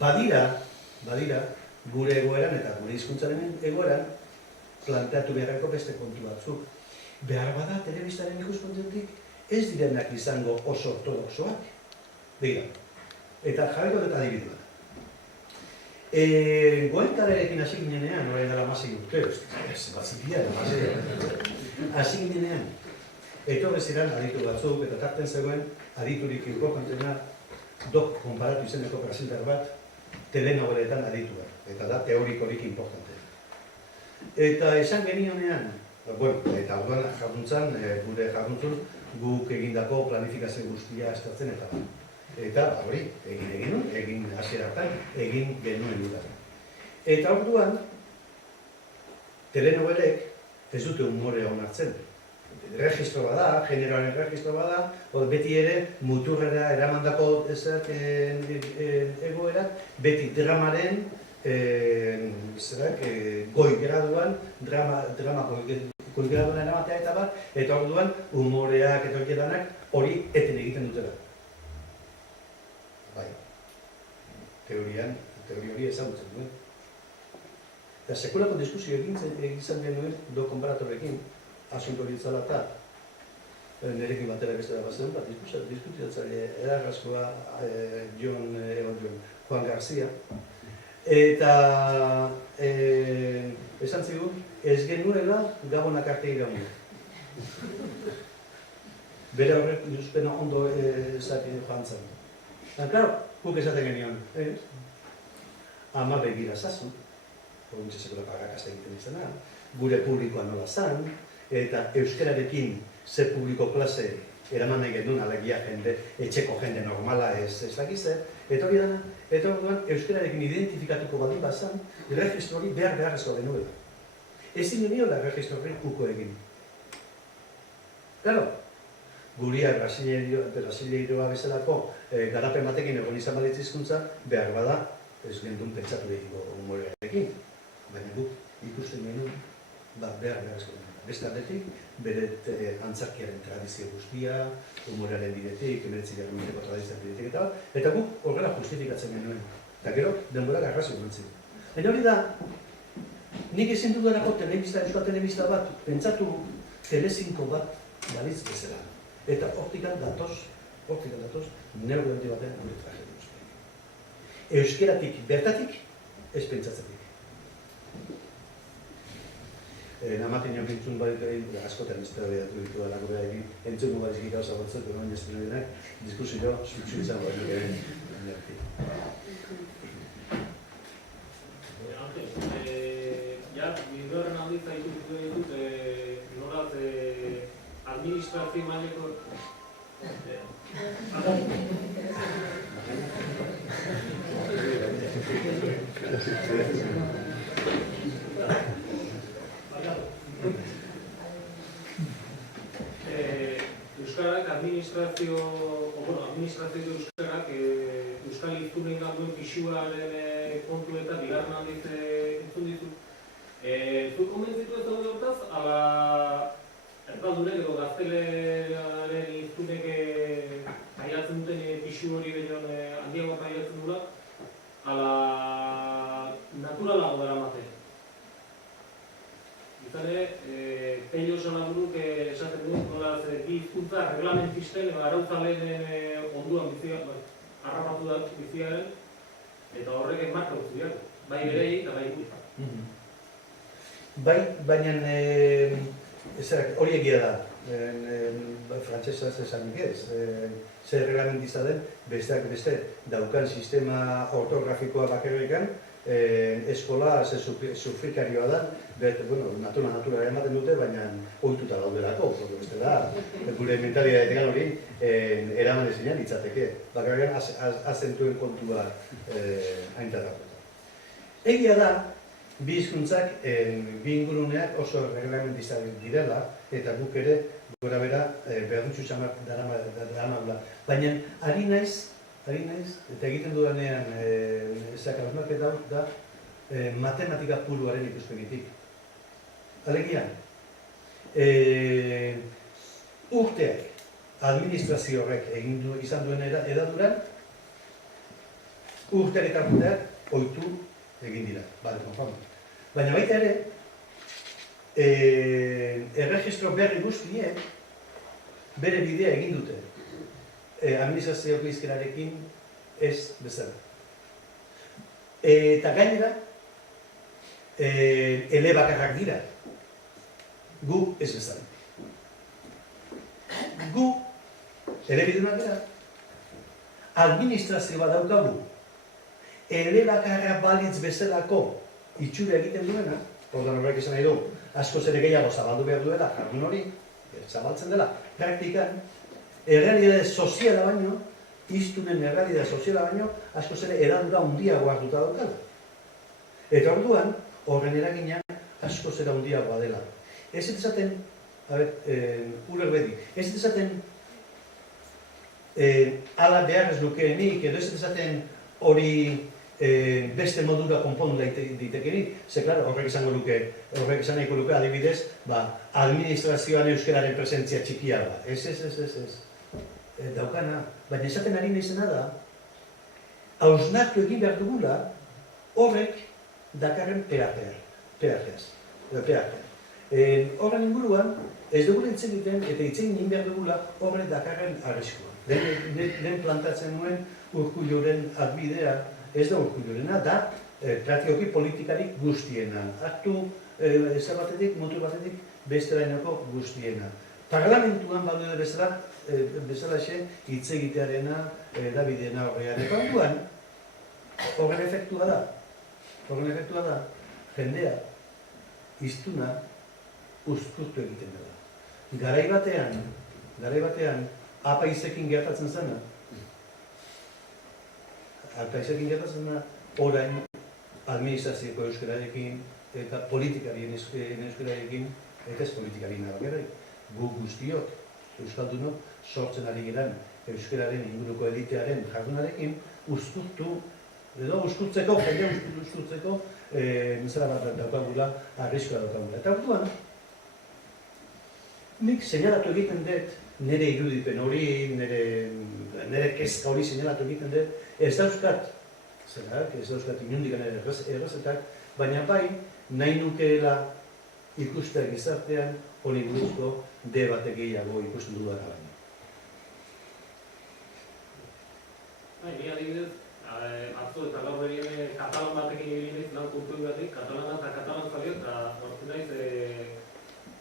Badira, gure egoeran eta gure hizkuntzaren egoeran planteatu beharreko beste kontu batzuk. Behar bada, telebistaren ikuspuntutik ez direnak izango oso ortodoxoak. Begira, eta jarriko dut adibide bat. Goentararekin hasi ginenean, orain dela 16 urte, hasi ginenean, etorri ziren aditu batzuk, eta tarten zegoen aditurik importantena dok konparatu izeneko presentar bat telenoveletan aditua, eta da teorikorik importante. Eta esan genionean, eta orduan jarduntzan, gure jarduntzun, guk egindako planifikazio guztia estatzen eta bat. Eta hori, egin hasieratan, egin genuen dut. Eta orduan, telenovelek ez dute humore onartzen. Registro bada, generoaren registro bada, beti ere muturrera eramandako egoerak, beti dramaren goi graduan, drama goi graduan eramatea eta bat, eta orduan humoreak eta horietanak hori eten egiten dutela. Bai, teoria hori ezagutzen duen. Eta sekulako diskusio egin zen genuen do konparatorekin, asunto hori itzala eta nirekin batera bestera bazen bat, diskutiatzaile erarrazkoa Juan García. Eta esan zigun, ez genuela gabonak arte iraun. Bere horrek iruzpena ondo ezakin joan zen. Eta, klaro, guk esaten genion, ama begira zazun, horrentxe sekula pagakaz egiten izena, gure publikoa nola zan, eta euskararekin ze publiko klase eraman nahi genuen, alegia jende, etxeko jende normala ez dakize, eta hori dana, eta orduan euskararekin identifikatuko baldin bazan, registro hori beharrezkoa genuela. Ezin geniola registro hori uko egin. Claro, guria brasileiroa bezalako garapen batekin egon izan balitz hizkuntza, behar bada, ez gendun pentsatu egiko humorearekin. Baina guk ikusten genuen, beharrezkoa. Beste aldetik, bere antzarkiaren tradizio guztia, humorearen bidetik, 19. tradizioaren bidetik eta guk horrela justifikatzen genuen. Eta gero, denbora garrazi guntzen. Baina hori da, nik ezin dudarako euskal telebista bat, pentsatu telezinko bat balitz bezala. Eta hortikan datoz, neure handi batean gure traje guztia. Euskeratik bertatik, ez pentsatzetik. Namaten joan bintzun badik askotan iztea behatu ditu dara gure egin, entzun gubariz gauza batzuk, orain ez denak, diskusio zutsu izan badik egin. Bigarren aldiz haitu ditut, norat administrazio maileko Euskarak administrazio euskarak euskal hiztunen duen pisuaren kontu eta bigarren aldiz entzun ditu. Zuk konbentzitu ez daude hortaz, ala erdaldunek edo gazteleren hiztunek aiatzen duten pisu hori behion handiagoa aiatzen dula, ala naturalago dara mate. Izane, Pello Salaburuk esaten dut, nola bi hizkuntza reglamentisten, arauzaleen onduan harrapatu da biziaren, eta horrek marka utzi behar, bai berei eta bai guri. Bai, baina hori egia da, frantsesa ez esanik ez, zer reglamentista den, besteak beste daukan sistema ortografikoa bakarrikan, eskola sufrikarioa da, natura ematen dute, baina ohituta daudelako, bestela, gure mentalitatean hori eraman ezinean litzateke, bakarrikan azentuen kontua aintzatako. Egia da, bi hizkuntzak, bi inguruneak oso reglamentista direla, eta guk ere gora bera behardutxu txamak dara. Baina ari naiz, eta egiten dudanean ezakarunak eta da matematika puruaren ikuspegitik. Alegia, urteak administrazio horrek izan duen edaduran, urteak eta urteak ohitu egin dira. Baina baita ere, erregistro berri guztiek bere bidea egin dute. Administrazioko hizkerarekin ez bezala. Eta gainera, elebakarrak dira. Gu ez bezala. Gu, elebidunak dira, administrazioa daukagu, elebakarra balitz bezalako itxura egiten duena, ordan horrek esan nahi du, askoz ere gehiago zabaldu behar duela, jardun hori, zabaltzen dela, praktikan, errealidade soziala baino, iztunen errealidade soziala baino, askoz ere eraldura handiago hartuta daukala. Eta orduan, horren eragina askoz ere handiagoa dela. Ez ezaten, ez ezaten ala behar ez lukeenik, edo ez ezaten hori beste modura konpondu daitekenik, ze, klaro, horrek izan nahiko luke, adibidez, administrazioan euskararen presentzia txikia da. Ez. Daukana, baina esaten ari naizena da, hausnartu egin behar dugula, horrek dakarren peajeaz. Horren inguruan, ez dugula hitz egiten, eta hitz egin behar dugula horrek dakarren arriskua. Lehen plantatzen nuen Urkulluren adbidea, ez da Urkullurena, da praktikoki politikarik guztiena. Hartu ezer batetik, mutur batetik, bestelainoko guztiena. Parlamentuan baldude bezalaxe hitz egitearena, erabideena horrean. Eta orduan, horren efektua da, jendea, hiztuna, uzkurtu egiten dela. Garai batean, apaizekin gertatzen zena, orain administrazioko euskararekin eta politikarien euskararekin, eta ez politikarien abakarrik. Gu guztiok, euskaldunok, sortzen ari geran euskararen inguruko elitearen jardunarekin, uskurtzeko, jendea uskurtzeko, nezera bat daukagula, arriskoa daukagula. Eta orduan, nik seinalatu egiten dut, nire irudipen hori, nire kezka hori seinalatu egiten dut, ez dauzkat inundik nire errazetak, baina bai, nahi nukeela ikustea gizartean, hori buruzko debate gehiago ikusten dudan baina. Ni adibidez, atzo eta gaur berien katalan batekin egin naiz lan kulturgatik, katalana eta katalan zalio, eta hortzen naiz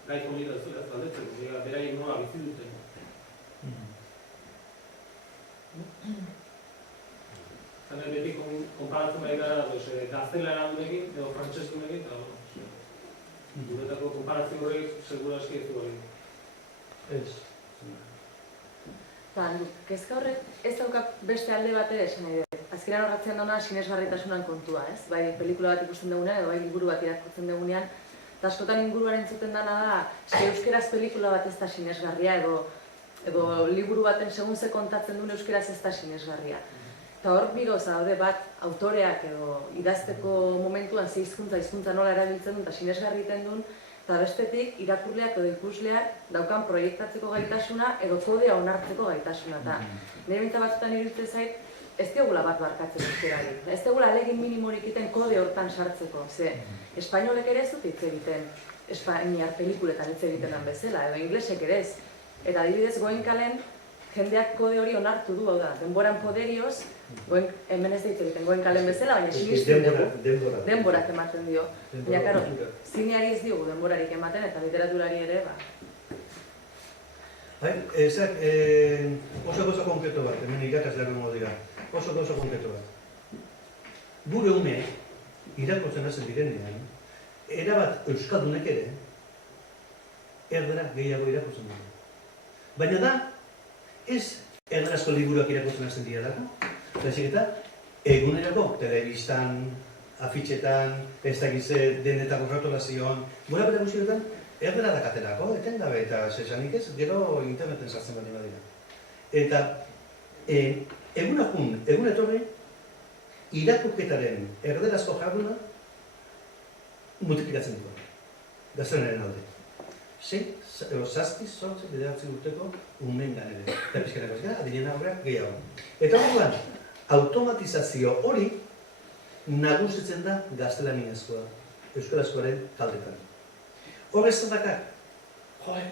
gai polita ez dut, galdetzen, beraien nola bizi duten. Zene beti konparatzen bai gara, gaztelera dunekin, edo frantses dunekin, eta guretako konparazio horrek segura eski ez du hori. Ez. Kezka horrek ez daukak beste alde batera esan nahi dut. Azkenean horretzen duna sinesgarritasunan kontua, ez? Bai pelikula bat ikusten dugunean, edo bai liburu bat irakurtzen dugunean, eta askotan inguruaren entzuten dana da, euskeraz pelikula bat ez da sinesgarria, edo liburu baten segun ze kontatzen duen euskeraz ez da sinesgarria. Eta hor bi gauza daude bat, autoreak edo idazteko momentuan ze hizkuntza nola erabiltzen duen eta sinesgarri egiten duen, eta bestetik irakurleak edo ikusleak daukan proiektatzeko gaitasuna edo kodea onartzeko gaitasuna. Eta nire bintza batzutan iruditzen zait, ez diogula bat barkatzen euskerari. Ez diogula alegin minimorik egiten kode hortan sartzeko. Ze, espainolek ere ez dut hitz egiten, espainiar pelikuletan hitz egiten bezala, edo inglesek ere ez. Eta adibidez Goenkalen jendeak kode hori onartu du, hau da, denboran poderioz, hemen ez ditz egiten Goenkalen bezala, baina sinistu dugu. Denborak ematen dio. Baina, karo, zineari ez diogu denborarik ematen, eta literaturari ere, Ezak, oso konkreto bat, hemen irakasleak gongo dira. Oso konkreto bat. Gure umeek irakurtzen hasten direnean, erabat euskaldunek ere, erdera gehiago irakurtzen dute. Baina da, ez erderazko liburuak irakurtzen hasten dira dago. Baizik eta, egunerako, telebistan, afitxetan, ez dakize denetako rotulazioan, gura bera guztietan, erdera dakaterako, etengabe, eta zesanik ez, gero interneten sartzen bali badira. Eta, egun etorri, irakurketaren erderazko jarduna multiplikatzen dugu. Gaztelaniaren alde. Zazpi, zortzi, bederatzi urteko umen ere. Eta pizkanako ez gara, adinen aurreak gehiago. Eta orduan, automatizazio hori nagusitzen da gaztelaniazkoa, euskarazkoaren taldetan. Hor ez dakar, joe,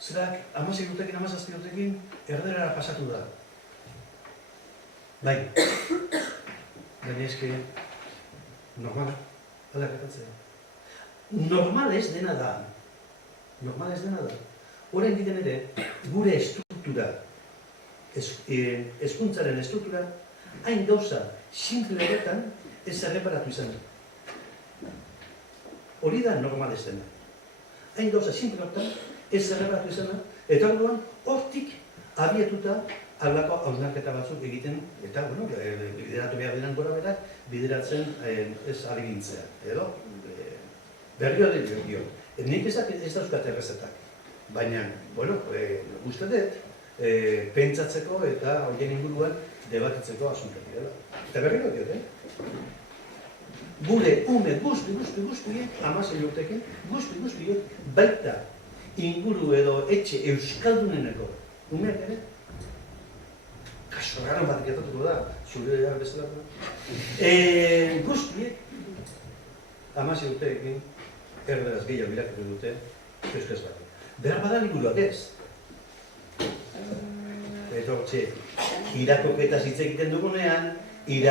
zerak 16 urtekin, 17 urtekin erderara pasatu da. Bai, baina eske, normala, aldarrikatzea. Normal ez dena da. Horren diken ere, gure estruktura, hezkuntzaren estruktura, hain gauza simple horretan ez erreparatu izan. Hori da normal ez dena. Hain gauza simple horretan ez erreparatu izan, eta orduan hortik abietuta aldako hausnarketa batzuk egiten, eta, bueno, bideratu behar diren gora berak, bideratzen ez aligintzea, edo? Berriro dio. Nik ez dauzkat errezetak, baina, bueno, uste dut, pentsatzeko eta horien inguruan debatitzeko asuntak dela. Eta berriro dio, gure ume guztiek, 16 urtekin, guztiek, baita inguru edo etxe euskalduneneko umeak ere, kaso raro bat gertatuko da, zure bezalako. Guztiek, 16 urteekin, erderaz gehiago birakatu dute euskaz bat. Behar badan liburuak ez. Eta hortxe, irakoketaz hitz egiten dugunean, hitz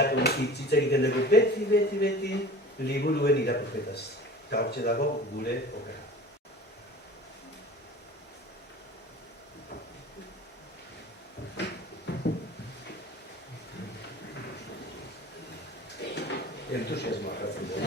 egiten dugu beti liburuen irakoketaz. Eta hortxe dago gure okera. Entusiasmoa hartzen dugu.